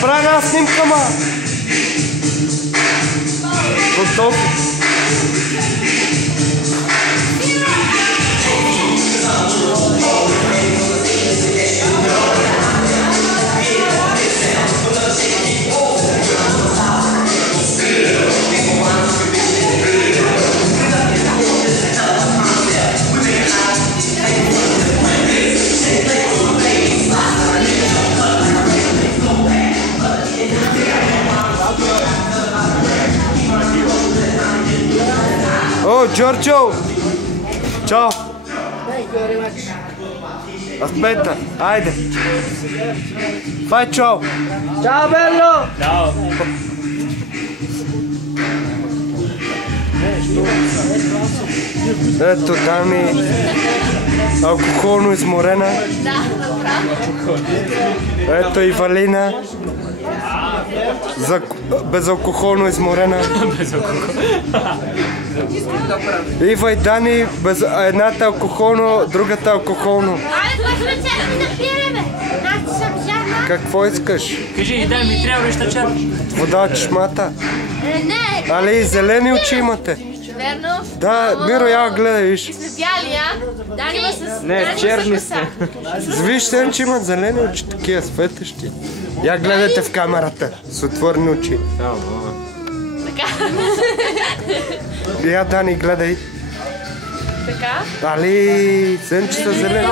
Правя снимка, ма! Готов? Oh, Giorgio! Ciao! Aspetta, Aide! Fai ciao! Ciao bello! Ciao! Ето Дани, алкохолно изморена. Ето и Валина, безалкохолно изморена. Ива и Дани, едната алкохолно, другата алкохолно. Какво искаш? Кажи, дай ми трябва нещо чар. Вода от чешмата? Не! Али зелени очи имате? Верно? Да, Миро, я гледай, виж. Сме бяли, а? Дани има с... Не, черни сте. Виж се, че имат зелени очи, такива светещи. Я гледайте в камерата, с отворени очи. Така. Я, Дани, гледай. Така? Али, сенчета зелени.